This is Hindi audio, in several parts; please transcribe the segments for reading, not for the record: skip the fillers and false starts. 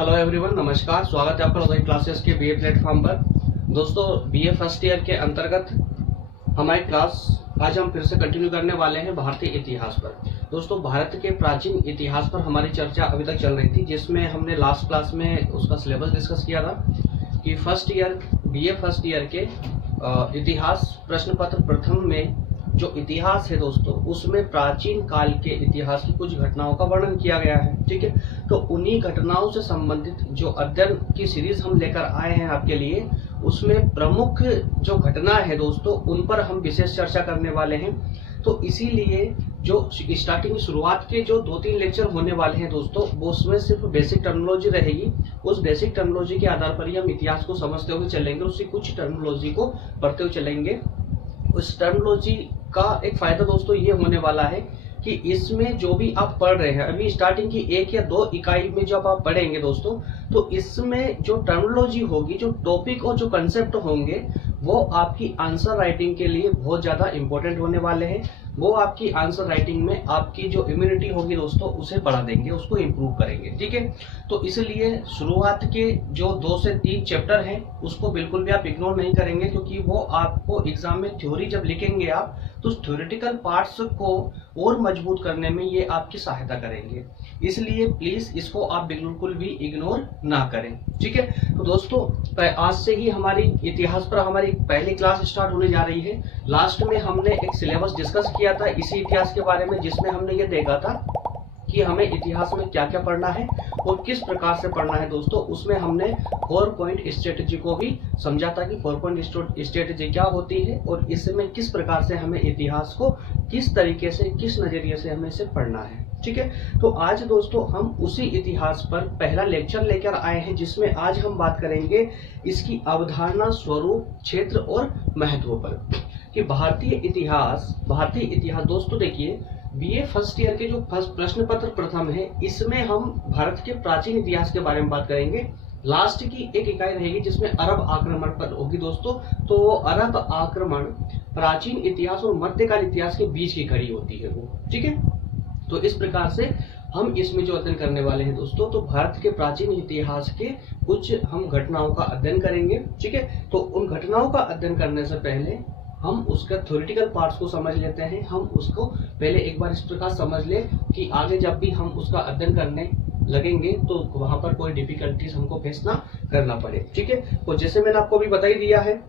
हेलो एवरीवन, नमस्कार। स्वागत है आपका लोधाई क्लासेस के बीए प्लेटफॉर्म पर। दोस्तों, बीए फर्स्ट ईयर के अंतर्गत हमारी क्लास आज हम फिर से कंटिन्यू करने वाले हैं भारतीय इतिहास पर। दोस्तों, भारत के प्राचीन इतिहास पर हमारी चर्चा अभी तक चल रही थी, जिसमें हमने लास्ट क्लास में उसका सिलेबस डिस्कस किया था कि बीए फर्स्ट ईयर के इतिहास प्रश्न पत्र प्रथम में जो इतिहास है दोस्तों, उसमें प्राचीन काल के इतिहास की कुछ घटनाओं का वर्णन किया गया है। ठीक है, तो उन्हीं घटनाओं से संबंधित जो अध्ययन की सीरीज हम लेकर आए हैं आपके लिए, उसमें प्रमुख जो घटना है दोस्तों, उन पर हम विशेष चर्चा करने वाले हैं। तो इसीलिए जो स्टार्टिंग शुरुआत के जो 2-3 लेक्चर होने वाले हैं दोस्तों, वो उसमें सिर्फ बेसिक टर्मिनोलॉजी रहेगी। उस बेसिक टर्मिनोलॉजी के आधार पर ही हम इतिहास को समझते हुए चलेंगे, उसकी कुछ टर्मिनोलॉजी को पढ़ते हुए चलेंगे। उस टर्मिनोलॉजी का एक फायदा दोस्तों ये होने वाला है कि इसमें जो भी आप पढ़ रहे हैं, अभी स्टार्टिंग की 1 या 2 इकाई में जब आप पढ़ेंगे दोस्तों, तो इसमें जो टर्मिनोलॉजी होगी, जो टॉपिक और जो कंसेप्ट होंगे, वो आपकी आंसर राइटिंग के लिए बहुत ज्यादा इंपॉर्टेंट होने वाले हैं। वो आपकी आंसर राइटिंग में आपकी जो इम्यूनिटी होगी दोस्तों, उसे बढ़ा देंगे, उसको इम्प्रूव करेंगे। ठीक है, तो इसलिए शुरुआत के जो 2 से 3 चैप्टर हैं, उसको बिल्कुल भी आप इग्नोर नहीं करेंगे, क्योंकि वो आपको एग्जाम में थ्योरी जब लिखेंगे आप, तो थ्योरेटिकल पार्ट्स को और मजबूत करने में ये आपकी सहायता करेंगे। इसलिए प्लीज इसको आप बिल्कुल भी इग्नोर ना करें। ठीक है, तो दोस्तों आज से ही हमारी इतिहास पर हमारी पहली क्लास स्टार्ट होने जा रही है। लास्ट में हमने एक सिलेबस डिस्कस किया था इसी इतिहास के बारे में, जिसमें हमने ये देखा था कि हमें इतिहास में क्या क्या पढ़ना है और किस प्रकार से पढ़ना है दोस्तों। उसमें हमने 4 पॉइंट स्ट्रेटेजी को भी समझा था कि 4 पॉइंट स्ट्रेटेजी क्या होती है और इसमें किस प्रकार से हमें इतिहास को किस तरीके से, किस नजरिए से हमें इसे पढ़ना है। ठीक है, तो आज दोस्तों हम उसी इतिहास पर पहला लेक्चर लेकर आए हैं, जिसमें आज हम बात करेंगे इसकी अवधारणा, स्वरूप, क्षेत्र और महत्व पर। कि भारतीय इतिहास दोस्तों देखिए, बीए फर्स्ट ईयर के जो प्रश्न पत्र प्रथम है, इसमें हम भारत के प्राचीन इतिहास के बारे में बात करेंगे। लास्ट की एक इकाई रहेगी जिसमें अरब आक्रमण पर होगी दोस्तों। तो अरब आक्रमण प्राचीन इतिहास और मध्यकाल इतिहास के बीच की कड़ी होती है वो। ठीक है, तो इस प्रकार से हम इसमें जो अध्ययन करने वाले हैं दोस्तों, तो भारत के प्राचीन इतिहास के कुछ हम घटनाओं का अध्ययन करेंगे। ठीक है, तो उन घटनाओं का अध्ययन करने से पहले हम उसका थ्योरेटिकल पार्ट्स को समझ लेते हैं। हम उसको पहले एक बार इस प्रकार समझ ले कि आगे जब भी हम उसका अध्ययन करने लगेंगे तो वहां पर कोई डिफिकल्टीज हमको फेस ना करना पड़े। ठीक है, तो जैसे मैंने आपको अभी बता ही दिया है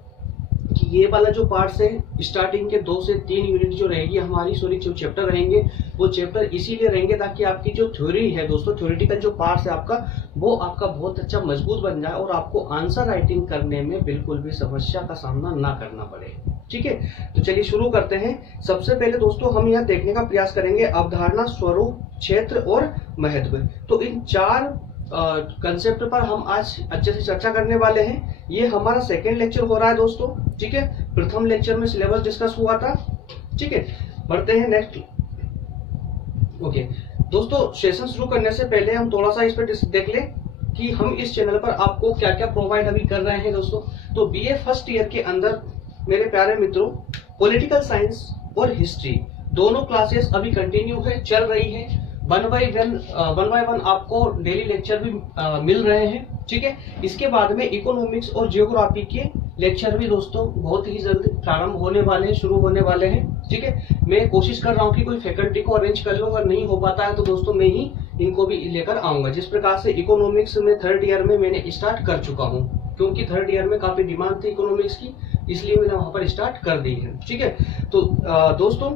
कि ये वाला जो पार्ट्स है, स्टार्टिंग के 2 से 3 यूनिट जो रहेगी हमारी, जो चैप्टर रहेंगे, वो चैप्टर इसीलिए रहेंगे ताकि आपकी जो थ्योरी है दोस्तों, थ्योरेटिकल जो पार्ट्स है आपका, वो आपका बहुत अच्छा मजबूत बन जाए और आपको आंसर राइटिंग करने में बिल्कुल भी समस्या का सामना ना करना पड़े। ठीक है, तो चलिए शुरू करते हैं। सबसे पहले दोस्तों हम यहाँ देखने का प्रयास करेंगे अवधारणा, स्वरूप, क्षेत्र और महत्व। तो इन 4 कंसेप्ट पर हम आज अच्छे से चर्चा करने वाले हैं। ये हमारा सेकेंड लेक्चर हो रहा है दोस्तों। ठीक है, प्रथम लेक्चर में सिलेबस डिस्कस हुआ था। ठीक है, बढ़ते हैं नेक्स्ट। ओके दोस्तों, सेशन शुरू करने से पहले हम थोड़ा सा इस पर देख लें कि हम इस चैनल पर आपको क्या क्या प्रोवाइड अभी कर रहे हैं दोस्तों। तो बीए फर्स्ट ईयर के अंदर मेरे प्यारे मित्रों, पॉलिटिकल साइंस और हिस्ट्री दोनों क्लासेस अभी कंटिन्यू है, चल रही है। 1 बाय 1 आपको डेली लेक्चर भी मिल रहे हैं। ठीक है, इसके बाद में इकोनॉमिक्स और जियोग्राफी के लेक्चर भी दोस्तों बहुत ही जल्द प्रारंभ होने वाले हैं, शुरू होने वाले हैं। ठीक है, मैं कोशिश कर रहा हूँ कि कोई फैकल्टी को अरेंज कर लूँ, अगर नहीं हो पाता है तो दोस्तों मैं ही इनको भी लेकर आऊंगा। जिस प्रकार से इकोनॉमिक्स में 3rd ईयर में मैंने स्टार्ट कर चुका हूँ, क्योंकि 3rd ईयर में काफी डिमांड थी इकोनॉमिक्स की, इसलिए मैंने वहां पर स्टार्ट कर दी है। ठीक है, तो दोस्तों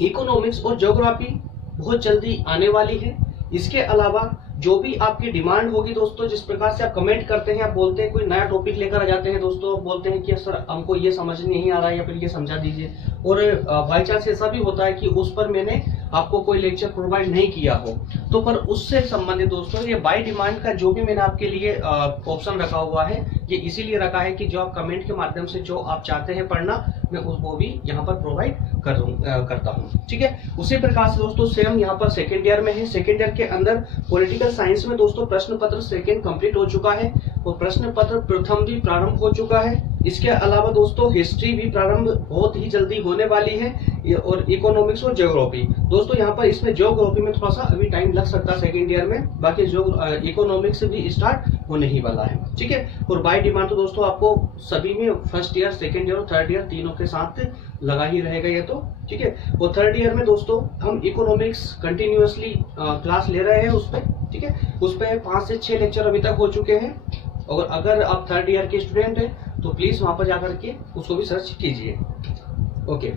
इकोनॉमिक्स और ज्योग्राफी बहुत जल्दी आने वाली है। इसके अलावा जो भी आपकी डिमांड होगी दोस्तों, जिस प्रकार से आप कमेंट करते हैं, आप बोलते हैं कोई नया टॉपिक लेकर आ जाते हैं दोस्तों, बोलते हैं कि सर हमको ये समझ नहीं आ रहा है या फिर ये समझा दीजिए, और बाई चांस ऐसा भी होता है कि उस पर मैंने आपको कोई लेक्चर प्रोवाइड नहीं किया हो, तो पर उससे संबंधित दोस्तों ये बाय डिमांड का जो भी मैंने आपके लिए ऑप्शन रखा हुआ है, ये इसीलिए रखा है कि जो आप कमेंट के माध्यम से जो आप चाहते हैं पढ़ना, मैं उसको भी यहाँ पर प्रोवाइड करता हूँ। ठीक है, उसी प्रकार से दोस्तों सेम यहाँ पर सेकेंड ईयर में है। सेकेंड ईयर के अंदर पॉलिटिकल साइंस में दोस्तों प्रश्न पत्र सेकेंड कंप्लीट हो चुका है। और प्रश्न पत्र प्रथम भी प्रारंभ हो चुका है। इसके अलावा दोस्तों हिस्ट्री भी प्रारंभ बहुत ही जल्दी होने वाली है, और इकोनॉमिक्स और ज्योग्राफी। दोस्तों यहाँ पर इसमें ज्योग्राफी में थोड़ा सा अभी टाइम लग सकता है सेकेंड ईयर में, बाकी इकोनॉमिक्स भी स्टार्ट होने ही वाला है, ठीक है। और बाय डिमांड तो दोस्तों आपको सभी में फर्स्ट ईयर, सेकेंड ईयर और थर्ड ईयर तीनों के साथ लगा ही रहेगा ये तो, ठीक है। और थर्ड ईयर में दोस्तों हम इकोनॉमिक्स कंटिन्यूअसली क्लास ले रहे हैं उस पर, ठीक है। उस पर 5 से 6 लेक्चर अभी तक हो चुके हैं, और अगर आप थर्ड ईयर के स्टूडेंट हैं तो प्लीज वहां पर जाकर के उसको भी सर्च कीजिए, ओके।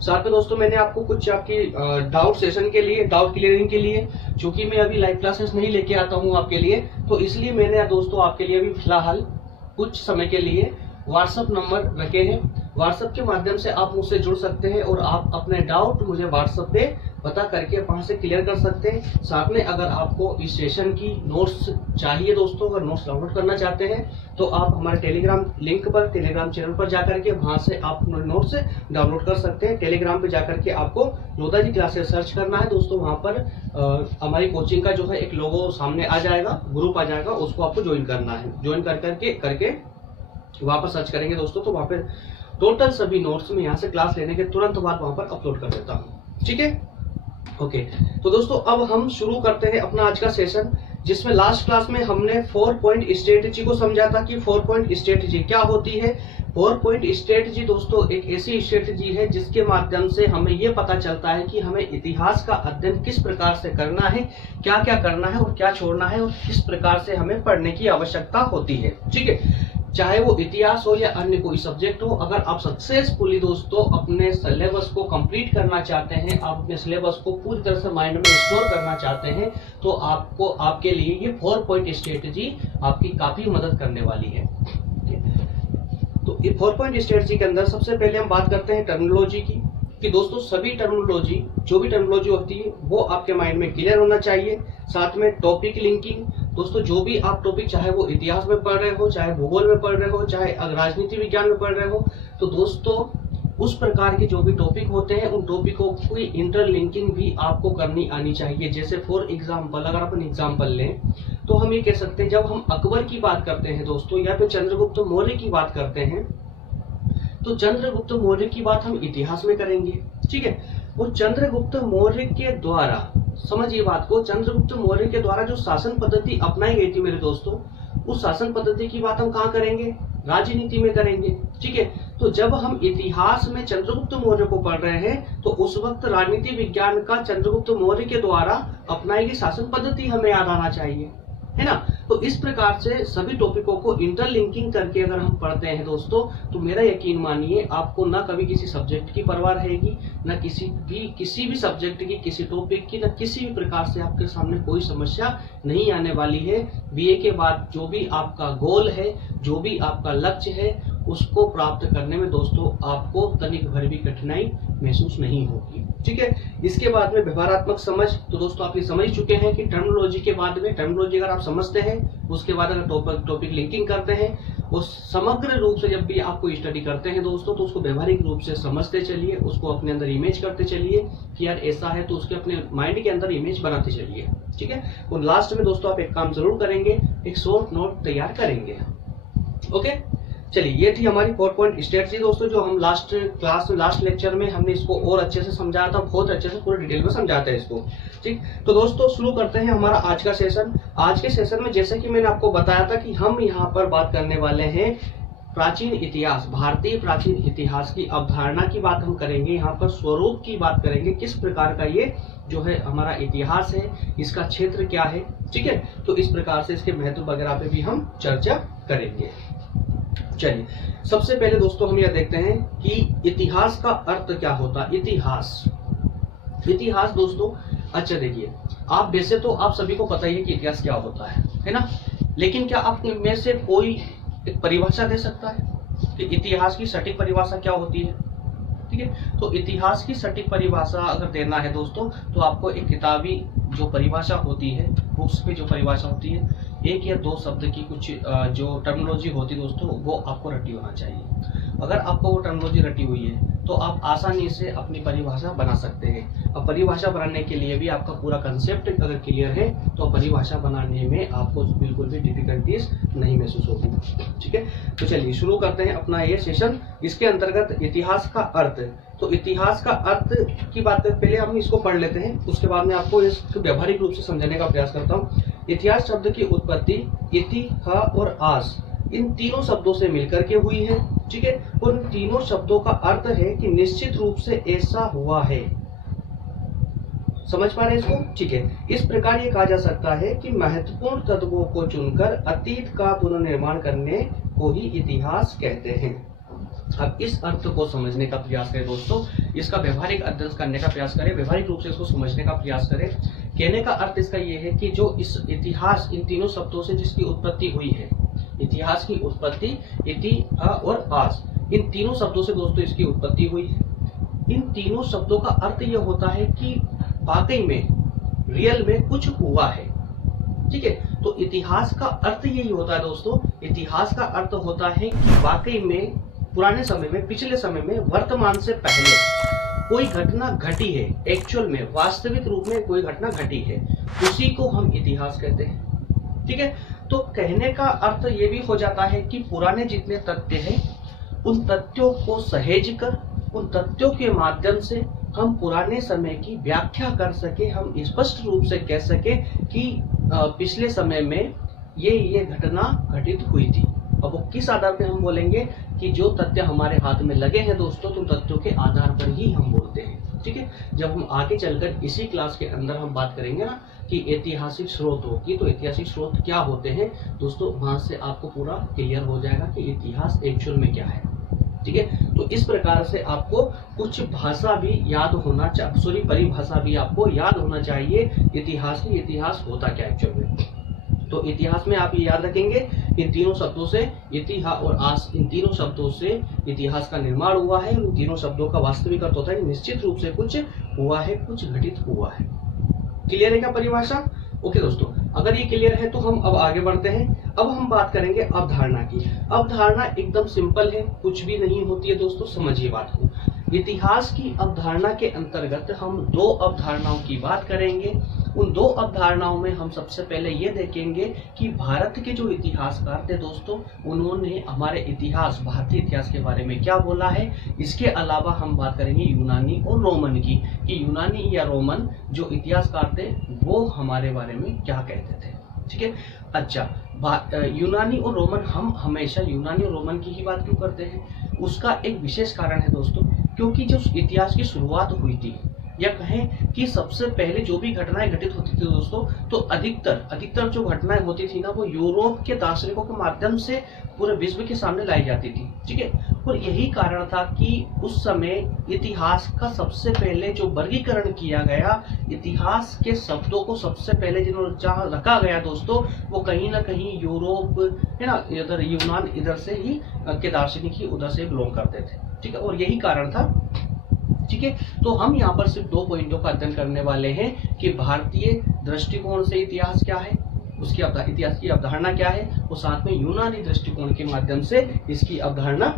साथ में दोस्तों मैंने आपको कुछ आपकी डाउट सेशन के लिए, डाउट क्लियरिंग के लिए, चूंकि मैं अभी लाइव क्लासेस नहीं लेके आता हूं आपके लिए, तो इसलिए मैंने दोस्तों आपके लिए अभी फिलहाल कुछ समय के लिए व्हाट्सएप नंबर रखे हैं। व्हाट्सएप के माध्यम से आप मुझसे जुड़ सकते हैं और आप अपने डाउट मुझे व्हाट्सएप पे पता करके वहां से क्लियर कर सकते हैं। साथ में अगर आपको इस सेशन की नोट्स चाहिए दोस्तों, अगर नोट्स डाउनलोड करना चाहते हैं तो आप हमारे टेलीग्राम लिंक पर, टेलीग्राम चैनल पर जाकर के वहां से आप नोट्स डाउनलोड कर सकते हैं। टेलीग्राम पे जाकर के आपको लोधा जी क्लासेस सर्च करना है दोस्तों, वहां पर हमारी कोचिंग का जो है एक लोगो सामने आ जाएगा, ग्रुप आ जाएगा, उसको आपको ज्वाइन करना है। ज्वाइन करके वहां पर सर्च करेंगे दोस्तों, तो वहां पर टोटल सभी नोट्स में यहाँ से क्लास लेने के तुरंत बाद वहां पर अपलोड कर देता हूँ, ठीक है, ओके। तो दोस्तों अब हम शुरू करते हैं अपना आज का सेशन, जिसमें लास्ट क्लास में हमने 4 पॉइंट स्ट्रेटेजी को समझा था कि 4 पॉइंट स्ट्रेटेजी क्या होती है। 4 पॉइंट स्ट्रेटेजी दोस्तों एक ऐसी स्ट्रेटेजी है जिसके माध्यम से हमें यह पता चलता है कि हमें इतिहास का अध्ययन किस प्रकार से करना है, क्या क्या करना है और क्या छोड़ना है, और किस प्रकार से हमें पढ़ने की आवश्यकता होती है, ठीक है। चाहे वो इतिहास हो या अन्य कोई सब्जेक्ट हो, अगर आप सक्सेसफुली दोस्तों अपने सिलेबस को कंप्लीट करना चाहते हैं, आप अपने सिलेबस को पूरी तरह से माइंड में स्टोर करना चाहते हैं, तो आपको, आपके लिए ये 4 पॉइंट स्ट्रेटेजी आपकी काफी मदद करने वाली है। तो ये 4 पॉइंट स्ट्रेटेजी के अंदर सबसे पहले हम बात करते हैं टर्मिनोलॉजी की, कि दोस्तों सभी टर्मिनोलॉजी, जो भी टर्मिनोलॉजी होती है वो आपके माइंड में क्लियर होना चाहिए। साथ में टॉपिक लिंकिंग, दोस्तों जो भी आप टॉपिक, चाहे वो इतिहास में पढ़ रहे हो, चाहे भूगोल में पढ़ रहे हो, चाहे राजनीति विज्ञान में पढ़ रहे हो, तो दोस्तों उस प्रकार के जो भी टॉपिक होते हैं उन टॉपिकों की इंटरलिंकिंग भी आपको करनी आनी चाहिए। जैसे फॉर एग्जाम्पल, अगर अपन एग्जाम्पल लें तो हम ये कह सकते हैं, जब हम अकबर की बात करते हैं दोस्तों, या फिर चंद्रगुप्त मौर्य की बात करते हैं, तो चंद्रगुप्त मौर्य की बात हम इतिहास में करेंगे, ठीक है। और चंद्रगुप्त मौर्य के द्वारा, समझिए बात को, चंद्रगुप्त मौर्य के द्वारा जो शासन पद्धति अपनाई गई थी मेरे दोस्तों, उस शासन पद्धति की बात हम कहाँ करेंगे, राजनीति में करेंगे, ठीक है। तो जब हम इतिहास में चंद्रगुप्त मौर्य को पढ़ रहे हैं तो उस वक्त राजनीति विज्ञान का चंद्रगुप्त मौर्य के द्वारा अपनाई गई शासन पद्धति हमें याद आना चाहिए, है ना। तो इस प्रकार से सभी टॉपिकों को इंटरलिंकिंग करके अगर हम पढ़ते हैं दोस्तों, तो मेरा यकीन मानिए आपको ना कभी किसी सब्जेक्ट की परवाह रहेगी, ना किसी भी सब्जेक्ट की, किसी टॉपिक की, ना किसी भी प्रकार से आपके सामने कोई समस्या नहीं आने वाली है। बीए के बाद जो भी आपका गोल है, जो भी आपका लक्ष्य है, उसको प्राप्त करने में दोस्तों आपको तनिक भर भी कठिनाई महसूस नहीं होगी, ठीक है। इसके बाद में व्यवहारात्मक समझ, तो दोस्तों आप ये समझ चुके हैं कि टर्मिनोलॉजी के बाद में, टर्मिनोलॉजी अगर आप समझते हैं, उसके बाद अगर टॉपिक लिंकिंग करते हैं, और समग्र रूप से जब भी आपको स्टडी करते हैं दोस्तों, तो उसको व्यवहारिक रूप से समझते चलिए, उसको अपने अंदर इमेज करते चलिए कि यार ऐसा है, तो उसके अपने माइंड के अंदर इमेज बनाते चलिए, ठीक है। और लास्ट में दोस्तों आप एक काम जरूर करेंगे, एक शॉर्ट नोट तैयार करेंगे, ओके। चलिए, ये थी हमारी 4 पॉइंट स्ट्रेटजी दोस्तों, जो हम लास्ट क्लास में, लास्ट लेक्चर में हमने इसको और अच्छे से समझाया था, बहुत अच्छे से पूरे डिटेल में समझाते हैं इसको, ठीक। तो दोस्तों शुरू करते हैं हमारा आज का सेशन। आज के सेशन में जैसे कि मैंने आपको बताया था कि हम यहाँ पर बात करने वाले हैं प्राचीन इतिहास, भारतीय प्राचीन इतिहास की अवधारणा की बात हम करेंगे, यहाँ पर स्वरूप की बात करेंगे, किस प्रकार का ये जो है हमारा इतिहास है, इसका क्षेत्र क्या है, ठीक है। तो इस प्रकार से इसके महत्व वगैरह पे भी हम चर्चा करेंगे। चलिए, सबसे पहले दोस्तों हम यह देखते हैं कि इतिहास का अर्थ क्या होता है। इतिहास दोस्तों, अच्छा देखिए, आप वैसे तो आप सभी को पता ही है कि इतिहास क्या होता है ना, लेकिन क्या आप में से कोई एक परिभाषा दे सकता है कि इतिहास की सटीक परिभाषा क्या होती है, ठीक है। तो इतिहास की सटीक परिभाषा अगर देना है दोस्तों, तो आपको एक किताबी जो परिभाषा होती है, बुक्स पे जो परिभाषा होती है, 1 या 2 शब्द की कुछ जो टर्मिनोलॉजी होती है दोस्तों, वो आपको रटी होना चाहिए। अगर आपको वो टर्मिनोलॉजी रटी हुई है तो आप आसानी से अपनी परिभाषा बना सकते हैं। अब परिभाषा बनाने के लिए भी आपका पूरा कंसेप्ट अगर क्लियर है तो परिभाषा बनाने में आपको बिल्कुल भी डिफिकल्टीज नहीं महसूस होगी। ठीक है, तो चलिए शुरू करते हैं अपना ये सेशन। इसके अंतर्गत इतिहास का अर्थ, तो इतिहास का अर्थ की बात करते पहले हम इसको पढ़ लेते हैं, उसके बाद में आपको इसको व्यवहारिक रूप से समझने का प्रयास करता हूँ। इतिहास शब्द की उत्पत्ति इति, ह और आस इन तीनों शब्दों से मिलकर के हुई है। ठीक है, और इन तीनों शब्दों का अर्थ है कि निश्चित रूप से ऐसा हुआ है। समझ पा रहे हैं इसको? ठीक है, इस प्रकार ये कहा जा सकता है कि महत्वपूर्ण तत्वों को चुनकर अतीत का पुनर्निर्माण करने को ही इतिहास कहते हैं। अब इस अर्थ को समझने का प्रयास करें दोस्तों, इसका व्यवहारिक अध्ययन करने का प्रयास करें, व्यवहारिक रूप से इसको समझने का प्रयास करें। कहने का अर्थ इसका ये है कि जो इस इतिहास इन तीनों शब्दों से जिसकी उत्पत्ति हुई है, इतिहास की उत्पत्ति इति, अ और आस, इन तीनों शब्दों से दोस्तों इसकी उत्पत्ति हुई है। इन तीनों शब्दों का अर्थ यह होता है कि वाकई में रियल में कुछ हुआ है। ठीक है, तो इतिहास का अर्थ यही होता है दोस्तों, इतिहास का अर्थ होता है कि वाकई में पुराने समय में, पिछले समय में, वर्तमान से पहले कोई घटना घटी है, एक्चुअल में वास्तविक रूप में कोई घटना घटी है, उसी को हम इतिहास कहते हैं। ठीक है, तो कहने का अर्थ ये भी हो जाता है कि पुराने जितने तथ्य हैं उन तथ्यों को सहेज कर, उन तथ्यों के माध्यम से हम पुराने समय की व्याख्या कर सके, हम स्पष्ट रूप से कह सके कि पिछले समय में ये घटना घटित हुई थी। अब वो किस आधार पे हम बोलेंगे कि जो तथ्य हमारे हाथ में लगे हैं दोस्तों, तो तथ्यों के आधार पर ही हम बोलते हैं। ठीक है, जब हम आगे चलकर इसी क्लास के अंदर हम बात करेंगे ना कि ऐतिहासिक स्रोतों की, तो ऐतिहासिक स्रोत क्या होते हैं दोस्तों, वहां से आपको पूरा क्लियर हो जाएगा कि इतिहास एक्चुअल में क्या है। ठीक है, तो इस प्रकार से आपको कुछ भाषा भी याद होना चाहिए, परिभाषा भी आपको याद होना चाहिए इतिहास की, इतिहास होता क्या एक्चुअल में। तो इतिहास में आप ये याद रखेंगे, इन तीनों शब्दों से इति, ह और आस, इन तीनों शब्दों से इतिहास का निर्माण हुआ है। इन तीनों शब्दों का वास्तविक अर्थ होता है निश्चित रूप से कुछ हुआ है, कुछ घटित हुआ है। क्लियर है क्या परिभाषा? ओके दोस्तों, अगर ये क्लियर है तो हम अब आगे बढ़ते हैं। अब हम बात करेंगे अवधारणा की। अवधारणा एकदम सिंपल है, कुछ भी नहीं होती है दोस्तों, समझिए बात को। इतिहास की अवधारणा के अंतर्गत हम दो अवधारणाओं की बात करेंगे। उन दो अवधारणाओं में हम सबसे पहले ये देखेंगे कि भारत के जो इतिहासकार थे दोस्तों, उन्होंने हमारे इतिहास, भारतीय इतिहास के बारे में क्या बोला है। इसके अलावा हम बात करेंगे यूनानी और रोमन की, कि यूनानी या रोमन जो इतिहासकार थे वो हमारे बारे में क्या कहते थे। ठीक है, अच्छा, यूनानी और रोमन, हम हमेशा यूनानी और रोमन की ही बात क्यों करते हैं? उसका एक विशेष कारण है दोस्तों, क्योंकि जो इतिहास की शुरुआत हुई थी, या कहें कि सबसे पहले जो भी घटनाएं घटित होती थी दोस्तों, तो अधिकतर जो घटनाएं होती थी ना, वो यूरोप के दार्शनिकों के माध्यम से पूरे विश्व के सामने लाई जाती थी। ठीक है, और यही कारण था कि उस समय इतिहास का सबसे पहले जो वर्गीकरण किया गया, इतिहास के शब्दों को सबसे पहले जिन्होंने जहाँ रखा गया दोस्तों, वो कहीं ना कहीं यूरोप है ना, इधर यूनान, इधर से ही के दार्शनिक ही उधर से बिलोंग करते थे। ठीक है, और यही कारण था। ठीक है, तो हम यहाँ पर सिर्फ दो पॉइंटों का अध्ययन करने वाले हैं कि भारतीय दृष्टिकोण से इतिहास क्या है, उसकी इतिहास की अवधारणा क्या है, और साथ में यूनानी दृष्टिकोण के माध्यम से इसकी अवधारणा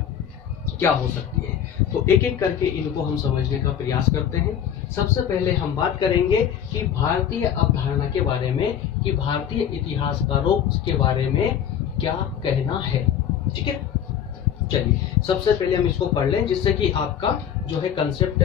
क्या हो सकती है। तो एक एक करके इनको हम समझने का प्रयास करते हैं। सबसे पहले हम बात करेंगे कि भारतीय अवधारणा के बारे में, कि भारतीय इतिहासकारों के बारे में क्या कहना है। ठीक है, चलिए सबसे पहले हम इसको पढ़ लें, जिससे कि आपका जो है कंसेप्ट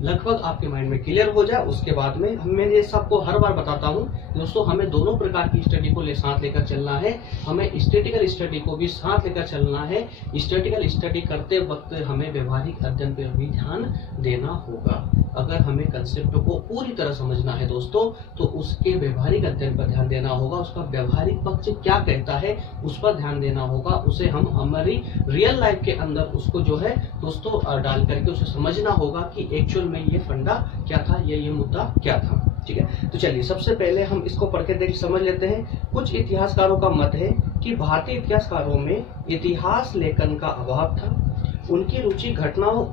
लगभग आपके माइंड में क्लियर हो जाए। उसके बाद में मैं ये सबको हर बार बताता हूँ दोस्तों, हमें दोनों प्रकार की स्टडी को साथ लेकर चलना है। हमें स्टैटिकल स्टडी को भी साथ लेकर चलना है। स्टैटिकल स्टडी करते वक्त हमें व्यवहारिक अध्ययन पर भी ध्यान देना होगा। अगर हमें कंसेप्ट को पूरी तरह समझना है दोस्तों, तो उसके व्यवहारिक अध्ययन पर ध्यान देना होगा। उसका व्यवहारिक पक्ष क्या कहता है उस पर ध्यान देना होगा। उसे हम हमारी रियल लाइफ के अंदर उसको जो है दोस्तों डाल करके उसे समझना होगा कि एक्चुअल में ये फंडा क्या था, ये मुद्दा क्या था। ठीक है, तो चलिए सबसे पहले हम इसको पढ़ के देख समझ लेते हैं। कुछ इतिहासकारों का मत है कि भारतीय इतिहासकारों में इतिहास लेखन का अभाव था। उनकी रुचि घटनाओं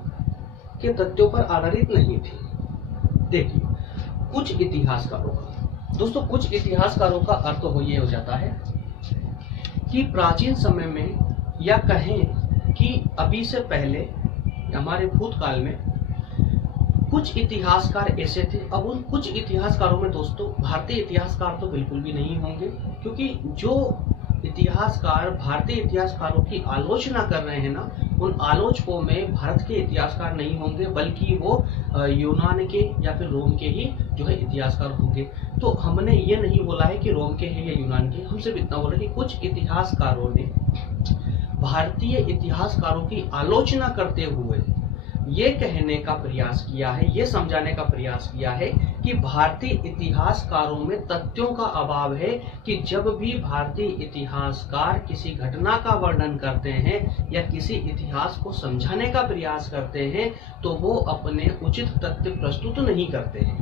के तथ्यों पर आधारित नहीं थी। देखिए, कुछ इतिहासकारों का दोस्तों, कुछ इतिहासकारों का अर्थ ये हो जाता है कि प्राचीन समय में, या कहें कि अभी से पहले हमारे भूतकाल में कुछ इतिहासकार ऐसे थे। अब उन कुछ इतिहासकारों में दोस्तों भारतीय इतिहासकार तो बिल्कुल भी नहीं होंगे, क्योंकि जो इतिहासकार भारतीय इतिहासकारों की आलोचना कर रहे हैं ना, उन आलोचकों में भारत के इतिहासकार नहीं होंगे, बल्कि वो यूनान के या फिर रोम के ही जो है इतिहासकार होंगे। तो हमने ये नहीं बोला है कि रोम के हैं या यूनान के, हम सिर्फ इतना बोला कि कुछ इतिहासकारों ने भारतीय इतिहासकारों की आलोचना करते हुए ये कहने का प्रयास किया है, ये समझाने का प्रयास किया है कि भारतीय इतिहासकारों में तथ्यों का अभाव है, कि जब भी भारतीय इतिहासकार किसी घटना का वर्णन करते हैं या किसी इतिहास को समझाने का प्रयास करते हैं तो वो अपने उचित तथ्य प्रस्तुत नहीं करते हैं।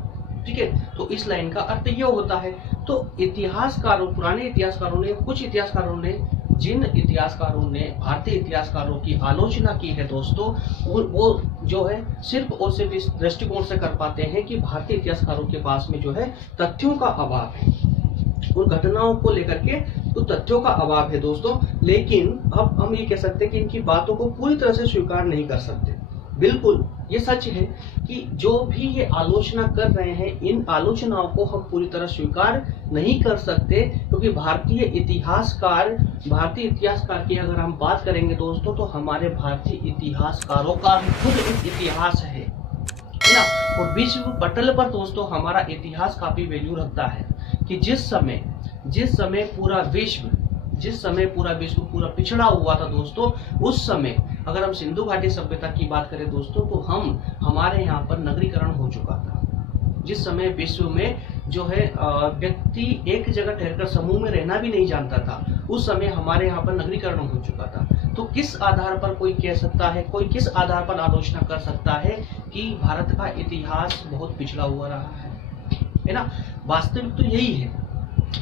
ठीक है, तो इस लाइन का अर्थ ये होता है। तो इतिहासकारों, पुराने इतिहासकारों ने, कुछ इतिहासकारों ने, जिन इतिहासकारों ने भारतीय इतिहासकारों की आलोचना की है दोस्तों, वो जो है सिर्फ और सिर्फ इस दृष्टिकोण से कर पाते हैं कि भारतीय इतिहासकारों के पास में जो है तथ्यों का अभाव है, उन घटनाओं को लेकर के तो तथ्यों का अभाव है दोस्तों। लेकिन अब हम ये कह सकते हैं कि इनकी बातों को पूरी तरह से स्वीकार नहीं कर सकते। बिल्कुल ये सच है कि जो भी ये आलोचना कर रहे हैं, इन आलोचनाओं को हम पूरी तरह स्वीकार नहीं कर सकते, क्योंकि भारतीय इतिहासकार की अगर हम बात करेंगे दोस्तों, तो हमारे भारतीय इतिहासकारों का भी खुद एक इतिहास है ना। और विश्व पटल पर दोस्तों हमारा इतिहास काफी वैल्यू रखता है, कि जिस समय पूरा विश्व पूरा पिछड़ा हुआ था दोस्तों, उस समय अगर हम सिंधु घाटी सभ्यता की बात करें दोस्तों, तो हमारे यहाँ पर नगरीकरण हो चुका था। जिस समय विश्व में जो है व्यक्ति एक जगह ठहरकर समूह में रहना भी नहीं जानता था, उस समय हमारे यहाँ पर नगरीकरण हो चुका था। तो किस आधार पर कोई कह सकता है, कोई किस आधार पर आलोचना कर सकता है कि भारत का इतिहास बहुत पिछड़ा हुआ रहा है ना। वास्तविक तो यही है,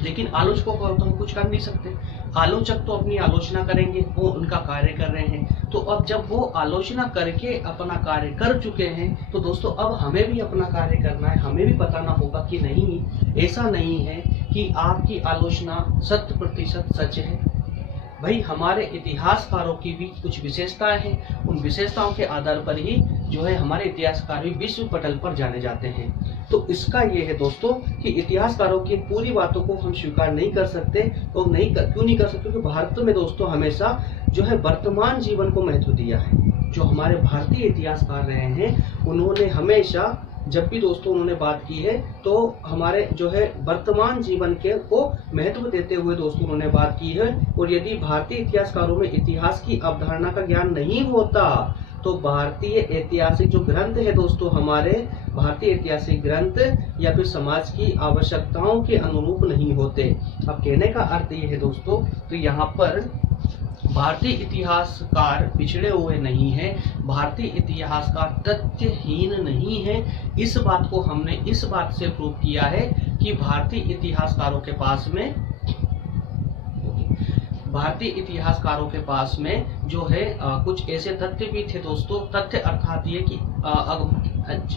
लेकिन आलोचकों को तो हम कुछ कर नहीं सकते। आलोचक तो अपनी आलोचना करेंगे, वो उनका कार्य कर रहे हैं। तो अब जब वो आलोचना करके अपना कार्य कर चुके हैं, तो दोस्तों अब हमें भी अपना कार्य करना है। हमें भी बताना होगा कि नहीं, ऐसा नहीं है कि आपकी आलोचना 100% सच है। भाई हमारे इतिहासकारों की भी कुछ विशेषताएं हैं, उन विशेषताओं के आधार पर ही जो है हमारे इतिहासकार भी विश्व पटल पर जाने जाते हैं। तो इसका ये है दोस्तों कि इतिहासकारों की पूरी बातों को हम स्वीकार नहीं कर सकते। तो क्यों नहीं कर सकते? क्योंकि भारत में दोस्तों हमेशा जो है वर्तमान जीवन को महत्व दिया है। जो हमारे भारतीय इतिहासकार रहे हैं, उन्होंने हमेशा जब भी दोस्तों उन्होंने बात की है, तो हमारे जो है वर्तमान जीवन के को महत्व देते हुए दोस्तों उन्होंने बात की है। और यदि भारतीय इतिहासकारों में इतिहास की अवधारणा का ज्ञान नहीं होता, तो भारतीय ऐतिहासिक जो ग्रंथ है दोस्तों, हमारे भारतीय ऐतिहासिक ग्रंथ या फिर समाज की आवश्यकताओं के अनुरूप नहीं होते। अब कहने का अर्थ ये है दोस्तों, तो यहाँ पर भारतीय इतिहासकार पिछड़े हुए नहीं है, भारतीय इतिहासकार तथ्यहीन नहीं है। इस बात को हमने इस बात से प्रूव किया है कि भारतीय इतिहासकारों के पास में जो है कुछ ऐसे तथ्य भी थे दोस्तों। तथ्य अर्थात ये कि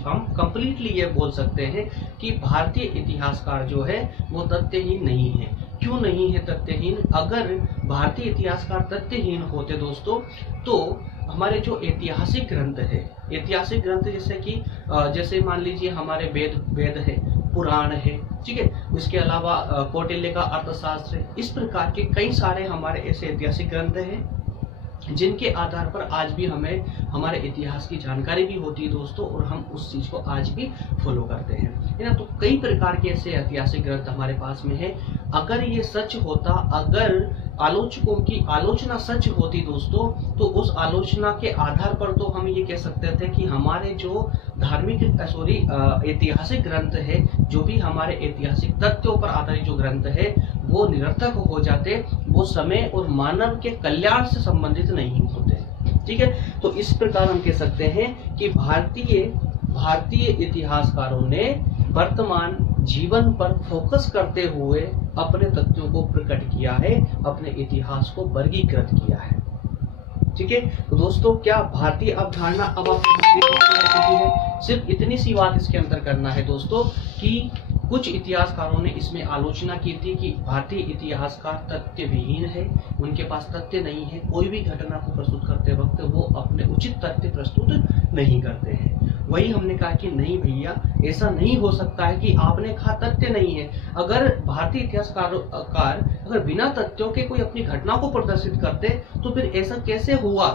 हम कंप्लीटली ये बोल सकते हैं कि भारतीय इतिहासकार जो है वो तथ्यहीन नहीं है। क्यों नहीं है तथ्यहीन? अगर भारतीय इतिहासकार तथ्यहीन होते दोस्तों, तो हमारे जो ऐतिहासिक ग्रंथ है, ऐतिहासिक ग्रंथ जैसे मान लीजिए हमारे वेद है, पुराण है, ठीक है, उसके अलावा कौटिल्य का अर्थशास्त्र है, इस प्रकार के कई सारे हमारे ऐसे ऐतिहासिक ग्रंथ हैं जिनके आधार पर आज भी हमें हमारे इतिहास की जानकारी भी होती है दोस्तों, और हम उस चीज को आज भी फॉलो करते हैं, है ना। तो कई प्रकार के ऐसे ऐतिहासिक ग्रंथ हमारे पास में है। अगर ये सच होता, अगर आलोचकों की आलोचना सच होती दोस्तों, तो उस आलोचना के आधार पर तो हम ये कह सकते थे कि हमारे जो ऐतिहासिक ग्रंथ है, जो भी हमारे ऐतिहासिक तथ्यों पर आधारित जो ग्रंथ है, वो निरर्थक हो जाते, वो समय और मानव के कल्याण से संबंधित नहीं होते। ठीक है, तो इस प्रकार हम कह सकते हैं कि भारतीय इतिहासकारों ने वर्तमान जीवन पर फोकस करते हुए अपने तथ्यों को प्रकट किया है, अपने इतिहास को वर्गीकृत किया है। ठीक है, तो दोस्तों क्या भारतीय अवधारणा अब आपको है? सिर्फ इतनी सी बात इसके अंदर करना है दोस्तों कि कुछ इतिहासकारों ने इसमें आलोचना की थी कि भारतीय इतिहासकार तथ्य विहीन है, उनके पास तथ्य नहीं है, कोई भी घटना को प्रस्तुत करते वक्त वो अपने उचित तथ्य प्रस्तुत नहीं करते हैं। वही हमने कहा कि नहीं भैया, ऐसा नहीं हो सकता है कि आपने कहा तथ्य नहीं है। अगर भारतीय इतिहासकार अगर बिना तथ्यों के कोई अपनी घटना को प्रदर्शित करते तो फिर ऐसा कैसे हुआ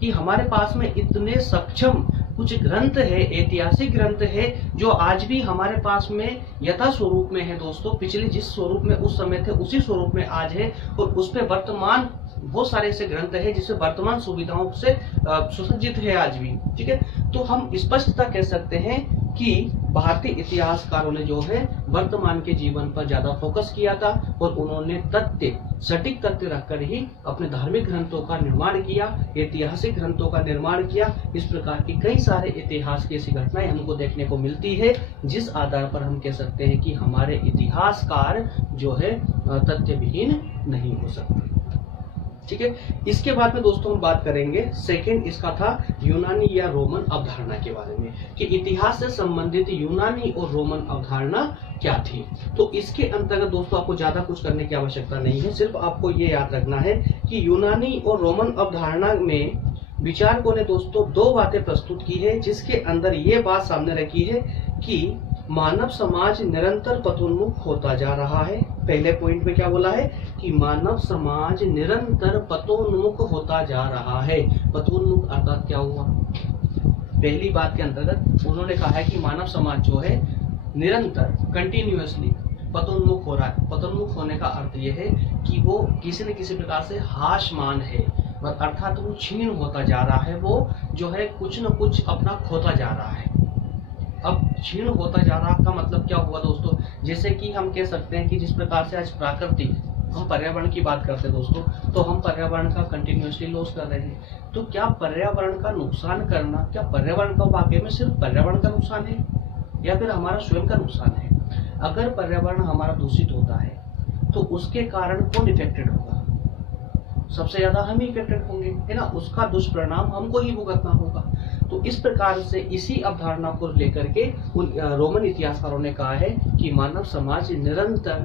कि हमारे पास में इतने सक्षम कुछ ग्रंथ है, ऐतिहासिक ग्रंथ है, जो आज भी हमारे पास में यथा स्वरूप में है दोस्तों। पिछले जिस स्वरूप में उस समय थे उसी स्वरूप में आज है, और उस पे वर्तमान बहुत सारे ऐसे ग्रंथ है जिसे वर्तमान सुविधाओं से सुसज्जित है आज भी। ठीक है, तो हम स्पष्टता कह सकते हैं कि भारतीय इतिहासकारों ने जो है वर्तमान के जीवन पर ज्यादा फोकस किया था, और उन्होंने सटीक तथ्य रखकर ही अपने धार्मिक ग्रंथों का निर्माण किया, ऐतिहासिक ग्रंथों का निर्माण किया। इस प्रकार की कई सारे इतिहास की ऐसी घटनाएं हमको देखने को मिलती है, जिस आधार पर हम कह सकते हैं कि हमारे इतिहासकार जो है तथ्य विहीन नहीं हो सकते। ठीक है, इसके बाद में दोस्तों हम बात करेंगे सेकंड, इसका था यूनानी या रोमन अवधारणा के बारे में, कि इतिहास से संबंधित यूनानी और रोमन अवधारणा क्या थी। तो इसके अंतर्गत दोस्तों आपको ज्यादा कुछ करने की आवश्यकता नहीं है, सिर्फ आपको ये याद रखना है कि यूनानी और रोमन अवधारणा में विचारकों ने दोस्तों दो बातें प्रस्तुत की है, जिसके अंदर ये बात सामने रखी है कि मानव समाज निरंतर पतोन्मुख होता जा रहा है। पहले पॉइंट में क्या बोला है कि मानव समाज निरंतर पतोन्मुख होता जा रहा है। पतोन्मुख अर्थात क्या हुआ? पहली बात के अंतर्गत उन्होंने कहा है कि मानव समाज जो है निरंतर कंटिन्यूअसली पतोन्मुख हो रहा है। पतोन्मुख होने का अर्थ यह है कि वो किसी न किसी प्रकार से हाशमान है, अर्थात वो क्षीण होता जा रहा है, वो जो है कुछ न कुछ अपना खोता जा रहा है। अब क्षीण होता जा रहा का मतलब क्या हुआ दोस्तों? जैसे कि हम कह सकते हैं कि जिस प्रकार से आज प्राकृतिक, हम पर्यावरण की बात करते हैं दोस्तों, तो हम पर्यावरण का कंटिन्यूअसली लॉस कर रहे हैं। तो क्या पर्यावरण का नुकसान करना, क्या पर्यावरण का वाकई में सिर्फ पर्यावरण का नुकसान है या फिर हमारा स्वयं का नुकसान है? अगर पर्यावरण हमारा दूषित होता है तो उसके कारण कौन इफेक्टेड होगा? सबसे ज्यादा हम ही इफेक्टेड होंगे, है ना। उसका दुष्परिणाम हमको ही भुगतना होगा। तो इस प्रकार से इसी अवधारणा को लेकर के रोमन इतिहासकारों ने कहा है कि मानव समाज निरंतर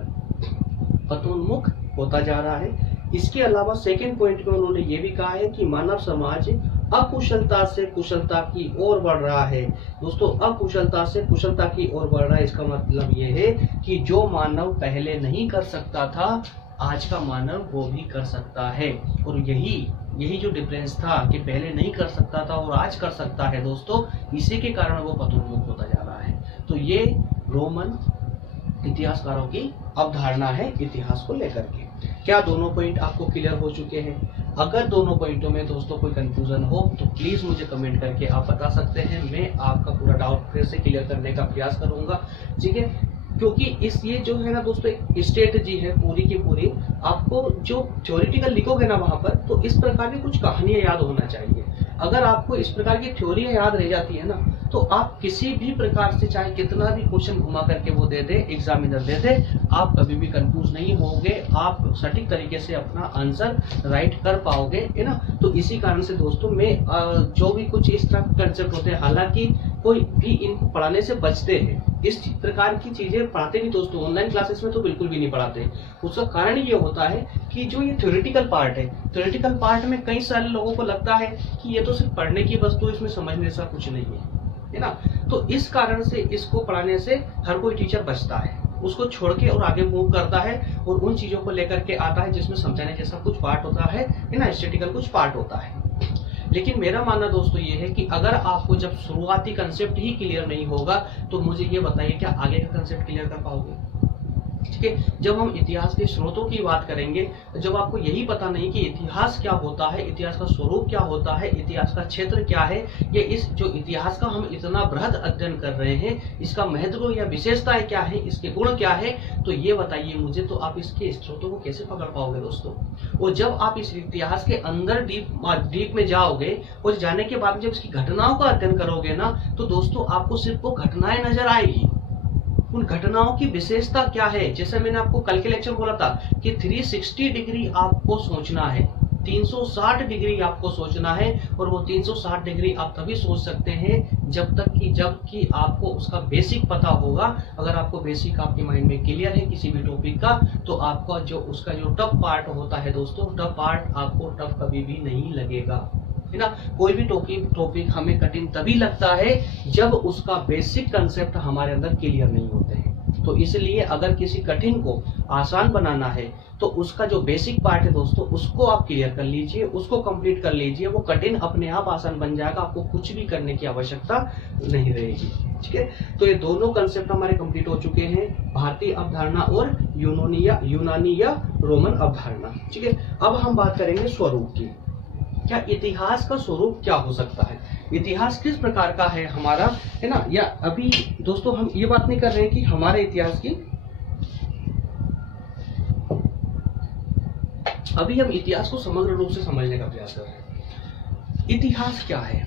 पतोन्मुख होता जा रहा है। इसके अलावा सेकंड पॉइंट में उन्होंने ये भी कहा है कि मानव समाज अकुशलता से कुशलता की ओर बढ़ रहा है। दोस्तों, अकुशलता से कुशलता की ओर बढ़ रहा है, इसका मतलब ये है कि जो मानव पहले नहीं कर सकता था, आज का मानव वो भी कर सकता है। और यही जो डिफरेंस था कि पहले नहीं कर सकता था और आज कर सकता है दोस्तों, इसी के कारण वो पतोन्मुख होता जा रहा है। तो ये रोमन इतिहासकारों की अवधारणा है इतिहास को लेकर के। क्या दोनों पॉइंट आपको क्लियर हो चुके हैं? अगर दोनों पॉइंटों में दोस्तों कोई कंफ्यूजन हो तो प्लीज मुझे कमेंट करके आप बता सकते हैं, मैं आपका पूरा डाउट फिर से क्लियर करने का प्रयास करूंगा। ठीक है, क्योंकि ये जो है ना दोस्तों एक स्ट्रेटजी है पूरी की पूरी। आपको जो थ्योरेटिकल लिखोगे ना वहां पर, तो इस प्रकार की कुछ कहानियां याद होना चाहिए। अगर आपको इस प्रकार की थ्योरियां याद रह जाती है ना, तो आप किसी भी प्रकार से चाहे कितना भी क्वेश्चन घुमा करके वो दे दे, एग्जामिनर दे दे, आप कभी भी कंफ्यूज नहीं होगे, आप सटीक तरीके से अपना आंसर राइट कर पाओगे, है ना। तो इसी कारण से दोस्तों मैं जो भी कुछ इस तरह के कंसेप्ट होते हैं, हालांकि कोई भी इनको पढ़ाने से बचते हैं, इस प्रकार की चीजें पढ़ाते नहीं दोस्तों, ऑनलाइन क्लासेस में तो बिल्कुल भी नहीं पढ़ाते। उसका कारण ये होता है कि जो ये थ्योरेटिकल पार्ट है, थ्योरेटिकल पार्ट में कई सारे लोगों को लगता है कि ये तो सिर्फ पढ़ने की वस्तु, इसमें समझने सा कुछ नहीं है ना। तो इस कारण से इसको पढ़ाने से हर कोई टीचर बचता है, उसको छोड़ के और आगे मूव करता है और उन चीजों को लेकर के आता है जिसमें समझाने जैसा कुछ पार्ट होता है ना, स्टैटिकल कुछ पार्ट होता है। लेकिन मेरा मानना दोस्तों ये है कि अगर आपको जब शुरुआती कंसेप्ट ही क्लियर नहीं होगा तो मुझे ये बताइए क्या आगे का कंसेप्ट क्लियर कर पाओगे? ठीक है, जब हम इतिहास के स्रोतों की बात करेंगे, जब आपको यही पता नहीं कि इतिहास क्या होता है, इतिहास का स्वरूप क्या होता है, इतिहास का क्षेत्र क्या है, ये इस जो इतिहास का हम इतना बृहद अध्ययन कर रहे हैं, इसका महत्व या विशेषताएं क्या है, इसके गुण क्या है, तो ये बताइए मुझे, तो आप इसके स्रोतों को कैसे पकड़ पाओगे दोस्तों? और जब आप इस इतिहास के अंदर डीप में जाओगे और जाने के बाद जब इसकी घटनाओं का अध्ययन करोगे ना, तो दोस्तों आपको सिर्फ वो घटनाएं नजर आएगी। उन घटनाओं की विशेषता क्या है, जैसे मैंने आपको कल के लेक्चर बोला था कि 360 डिग्री आपको सोचना है। 360 डिग्री आपको सोचना है, और वो 360 डिग्री आप तभी सोच सकते हैं जबकि आपको उसका बेसिक पता होगा। अगर आपको बेसिक आपके माइंड में क्लियर है किसी भी टॉपिक का, तो आपका उसका जो टफ पार्ट होता है दोस्तों, टफ पार्ट आपको टफ कभी भी नहीं लगेगा, है ना। कोई भी टॉपिक हमें कठिन तभी लगता है जब उसका बेसिक कंसेप्ट हमारे अंदर क्लियर नहीं होते हैं। तो इसलिए अगर किसी कठिन को आसान बनाना है तो उसका जो बेसिक पार्ट है दोस्तों, उसको आप क्लियर कर लीजिए, उसको कंप्लीट कर लीजिए, वो कठिन अपने आप आसान बन जाएगा, आपको कुछ भी करने की आवश्यकता नहीं रहेगी। ठीक है, तो ये दोनों कंसेप्ट हमारे कंप्लीट हो चुके हैं, भारतीय अवधारणा और यूनानी या रोमन अवधारणा। ठीक है, अब हम बात करेंगे स्वरूप की। क्या इतिहास का स्वरूप क्या हो सकता है, इतिहास किस प्रकार का है हमारा, है ना। या अभी दोस्तों हम ये बात नहीं कर रहे हैं कि हमारे इतिहास की, अभी हम इतिहास को समग्र रूप से समझने का प्रयास कर रहे हैं। इतिहास क्या है,